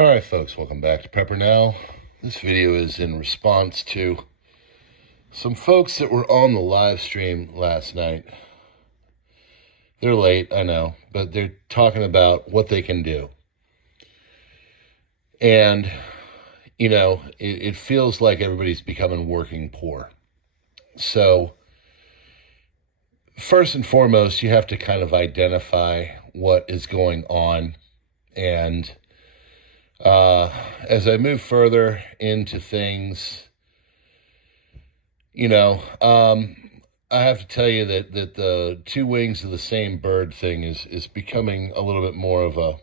All right, folks, welcome back to PrepperNow. This video is in response to some folks that were on the live stream last night. They're late, I know, but they're talking about what they can do. And, you know, it feels like everybody's becoming working poor. So, first and foremost, you have to kind of identify what is going on. And as I move further into things, I have to tell you that the two wings of the same bird thing is becoming a little bit more of a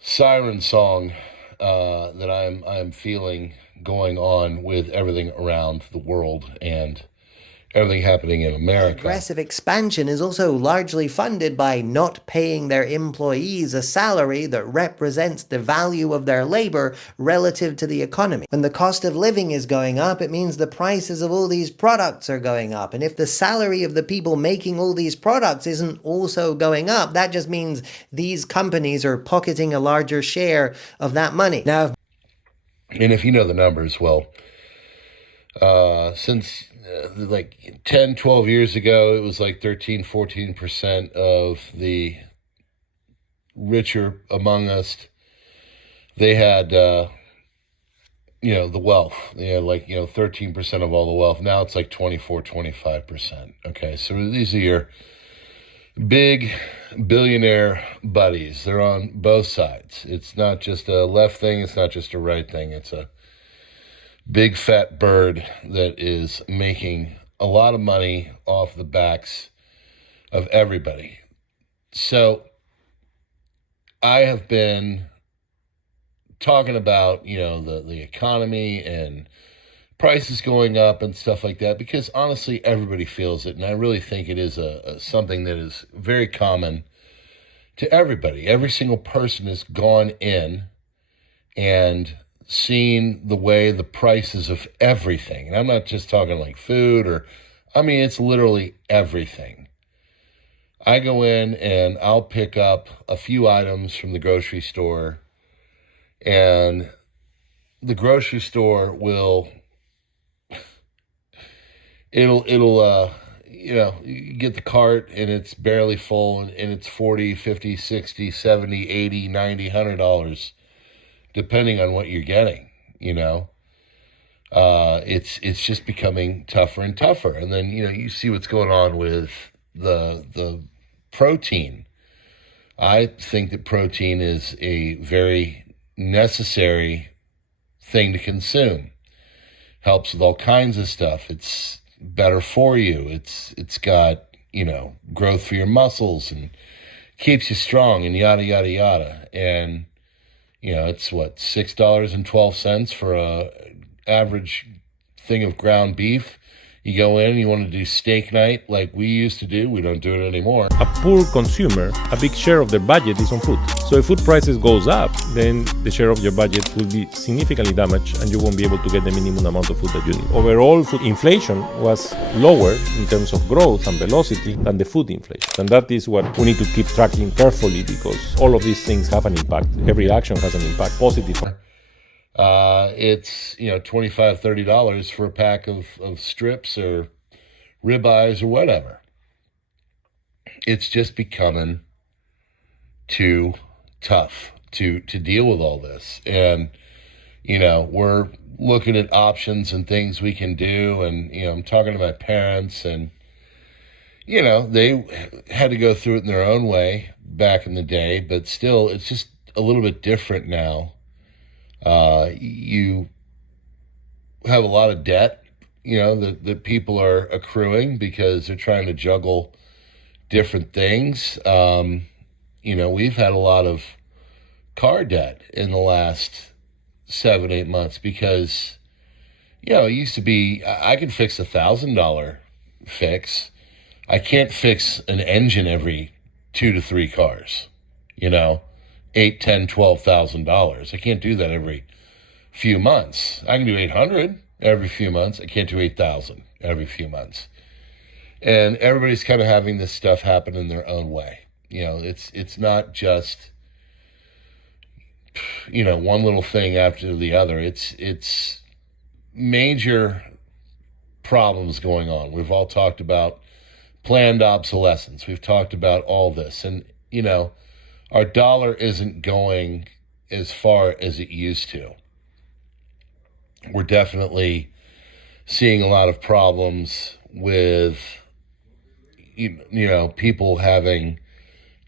siren song that I'm feeling going on with everything around the world and everything happening in America. Aggressive expansion is also largely funded by not paying their employees a salary that represents the value of their labor relative to the economy. When the cost of living is going up, it means the prices of all these products are going up. And if the salary of the people making all these products isn't also going up, that just means these companies are pocketing a larger share of that money. Now, and if you know the numbers, well, since like 10, 12 years ago, it was like 13, 14% of the richer among us, they had, the wealth, 13% of all the wealth. Now it's like 24, 25%. Okay, so these are your big billionaire buddies. They're on both sides. It's not just a left thing. It's not just a right thing. It's a big fat bird that is making a lot of money off the backs of everybody. So I have been talking about, the economy and prices going up and stuff like that, because honestly, everybody feels it. And I really think it is something that is very common to everybody. Every single person has gone in and seen the way the prices of everything, and I'm not just talking like food it's literally everything. I go in and I'll pick up a few items from the grocery store, and the grocery store will, you get the cart and it's barely full and it's $40, $50, $60, $70, $80, $90, $100. Depending on what you're getting, it's just becoming tougher and tougher. And then, you see what's going on with the protein. I think that protein is a very necessary thing to consume. Helps with all kinds of stuff. It's better for you. It's got, growth for your muscles and keeps you strong and yada, yada, yada. And it's what, $6.12 for a average thing of ground beef. You go in, you want to do steak night like we used to do. We don't do it anymore. A poor consumer, a big share of their budget is on food. So if food prices goes up, then the share of your budget will be significantly damaged and you won't be able to get the minimum amount of food that you need. Overall, food inflation was lower in terms of growth and velocity than the food inflation. And that is what we need to keep tracking carefully, because all of these things have an impact. Every action has an impact, positive. It's, $25, $30 for a pack of strips or ribeyes or whatever. It's just becoming too tough to deal with all this. And, we're looking at options and things we can do. And, I'm talking to my parents, and, they had to go through it in their own way back in the day, but still, it's just a little bit different now. You have a lot of debt, that people are accruing because they're trying to juggle different things. We've had a lot of car debt in the last 7-8 months because, it used to be, I could fix $1,000 fix. I can't fix an engine every 2 to 3 cars, $8,000, $10,000, $12,000. I can't do that every few months. I can do 800 every few months. I can't do 8,000 every few months. And everybody's kind of having this stuff happen in their own way. It's not just one little thing after the other. It's major problems going on. We've all talked about planned obsolescence. We've talked about all this. And, our dollar isn't going as far as it used to. We're definitely seeing a lot of problems with, people having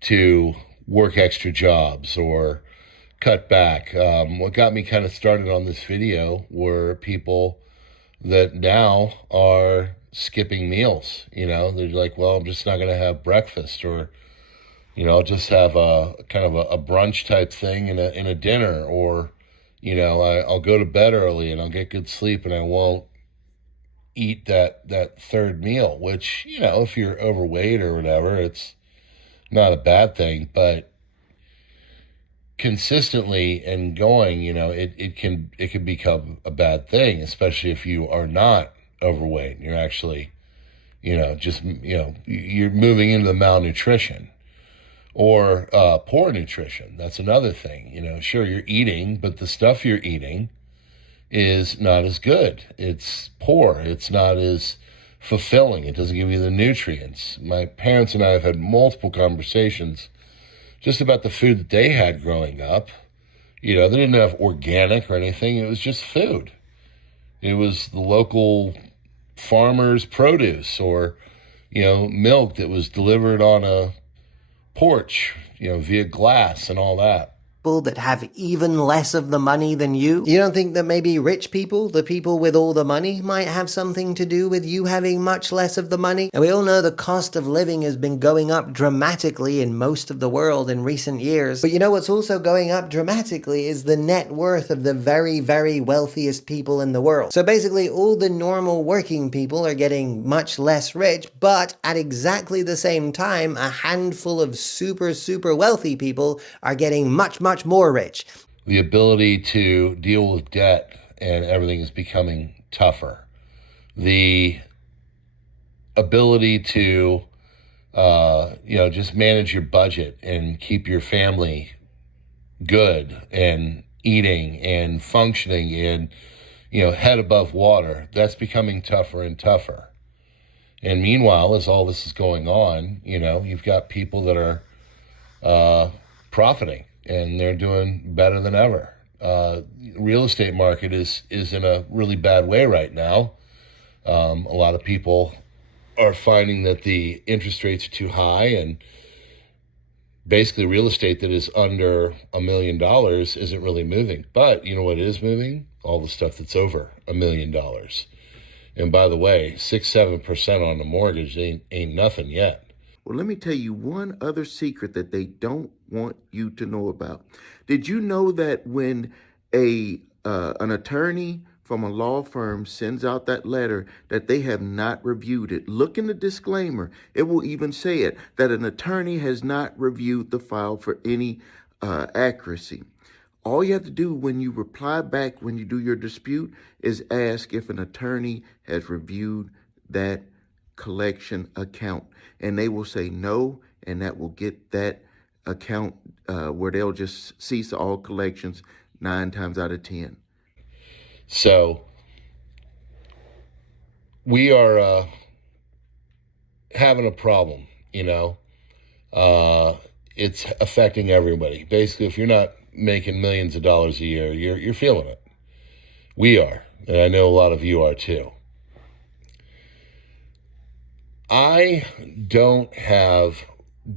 to work extra jobs or cut back. What got me kind of started on this video were people that now are skipping meals. They're like, well, I'm just not going to have breakfast, or I'll just have a kind of a brunch type thing in a dinner, or I'll go to bed early and I'll get good sleep and I won't eat that third meal, which if you're overweight or whatever, it's not a bad thing, but consistently and going, it can become a bad thing, especially if you are not overweight and you're actually, you're moving into the malnutrition or poor nutrition. That's another thing. Sure, you're eating, but the stuff you're eating is not as good. It's poor. It's not as fulfilling. It doesn't give you the nutrients. My parents and I have had multiple conversations just about the food that they had growing up. They didn't have organic or anything. It was just food. It was the local farmer's produce, or, milk that was delivered on a porch, via glass and all that. That have even less of the money than you? You don't think that maybe rich people, the people with all the money, might have something to do with you having much less of the money? And we all know the cost of living has been going up dramatically in most of the world in recent years. But what's also going up dramatically is the net worth of the very, very wealthiest people in the world. So basically all the normal working people are getting much less rich, but at exactly the same time, a handful of super, super wealthy people are getting much more rich. The ability to deal with debt and everything is becoming tougher. The ability to, just manage your budget and keep your family good and eating and functioning and, head above water, that's becoming tougher and tougher. And meanwhile, as all this is going on, you've got people that are profiting, and they're doing better than ever. Real estate market is in a really bad way right now. A lot of people are finding that the interest rates are too high, and basically real estate that is under $1 million isn't really moving. But you know what is moving? All the stuff that's over $1 million. And by the way, 6-7% on the mortgage ain't nothing yet. Well, let me tell you one other secret that they don't want you to know about. Did you know that when an attorney from a law firm sends out that letter that they have not reviewed it? Look in the disclaimer. It will even say it, that an attorney has not reviewed the file for any accuracy. All you have to do when you reply back, when you do your dispute, is ask if an attorney has reviewed that collection account. And they will say no, and that will get that account where they'll just cease all collections 9 times out of 10. So we are having a problem, it's affecting everybody. Basically, if you're not making millions of dollars a year, you're feeling it. We are, and I know a lot of you are too. I don't have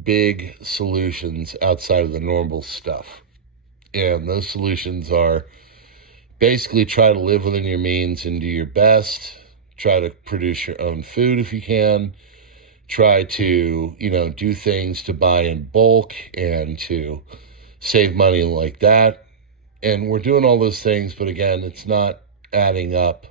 big solutions outside of the normal stuff. And those solutions are basically try to live within your means and do your best. Try to produce your own food if you can. Try to, do things to buy in bulk and to save money like that. And we're doing all those things, but again, it's not adding up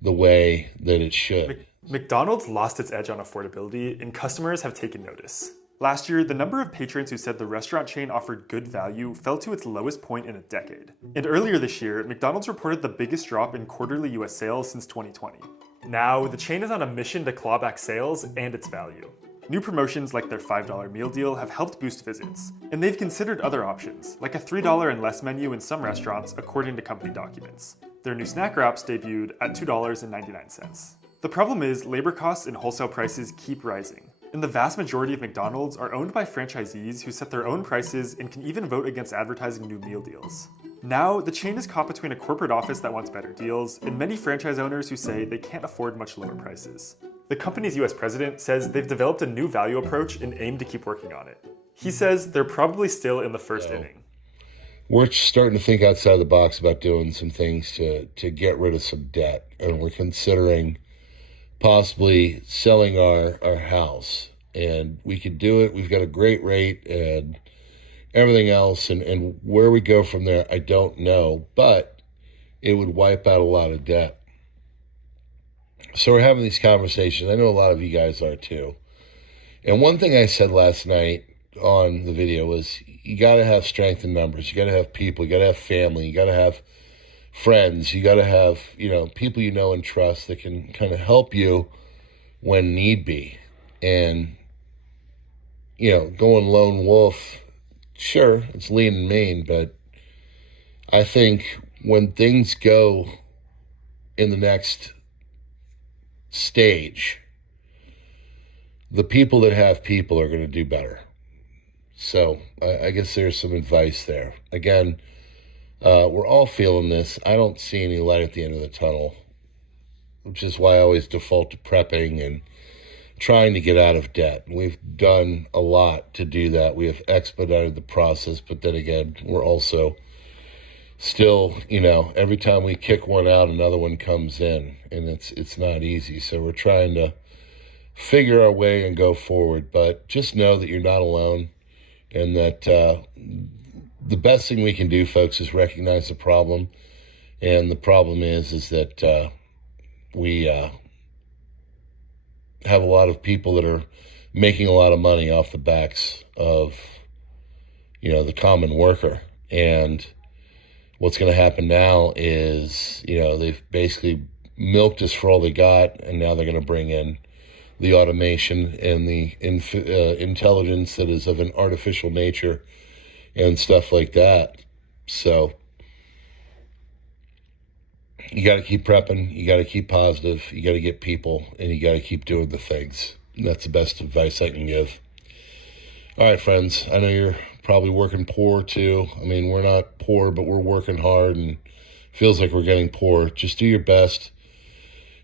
the way that it should. McDonald's lost its edge on affordability, and customers have taken notice. Last year, the number of patrons who said the restaurant chain offered good value fell to its lowest point in a decade. And earlier this year, McDonald's reported the biggest drop in quarterly US sales since 2020. Now, the chain is on a mission to claw back sales and its value. New promotions like their $5 meal deal have helped boost visits, and they've considered other options, like a $3 and less menu in some restaurants according to company documents. Their new snack wraps debuted at $2.99. The problem is, labor costs and wholesale prices keep rising, and the vast majority of McDonald's are owned by franchisees who set their own prices and can even vote against advertising new meal deals. Now, the chain is caught between a corporate office that wants better deals and many franchise owners who say they can't afford much lower prices. The company's US president says they've developed a new value approach and aim to keep working on it. He says they're probably still in the first inning. We're starting to think outside the box about doing some things to get rid of some debt, and we're considering possibly selling our house. And we could do it. We've got a great rate and everything else, and where we go from there, I don't know, but it would wipe out a lot of debt. So we're having these conversations. I know a lot of you guys are too. And one thing I said last night on the video was you got to have strength in numbers. You got to have people. You got to have family. You got to have friends. You got to have, people you know and trust that can kind of help you when need be. And, going lone wolf, sure, it's lean and mean, but I think when things go in the next stage, the people that have people are going to do better. So I guess there's some advice there. Again, we're all feeling this. I don't see any light at the end of the tunnel, which is why I always default to prepping and trying to get out of debt. We've done a lot to do that. We have expedited the process, but then again, we're also still, every time we kick one out, another one comes in, and it's not easy. So we're trying to figure our way and go forward, but just know that you're not alone, and that the best thing we can do, folks, is recognize the problem. And the problem is that we have a lot of people that are making a lot of money off the backs of, the common worker. And what's going to happen now is, they've basically milked us for all they got, and now they're going to bring in the automation and the intelligence that is of an artificial nature and stuff like that. So you got to keep prepping, you got to keep positive, you got to get people, and you got to keep doing the things. And that's the best advice I can give. All right, friends, I know you're probably working poor too. I mean, we're not poor, but we're working hard, and feels like we're getting poor. Just do your best,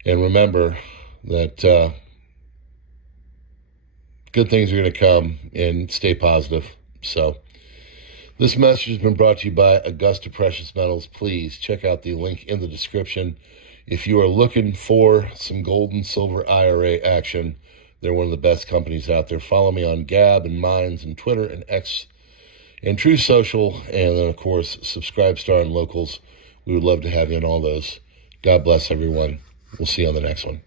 and remember that good things are going to come, and stay positive. So this message has been brought to you by Augusta Precious Metals. Please check out the link in the description. If you are looking for some gold and silver IRA action, they're one of the best companies out there. Follow me on Gab and Minds and Twitter and X and True Social, and then, of course, Subscribestar and Locals. We would love to have you in all those. God bless everyone. We'll see you on the next one.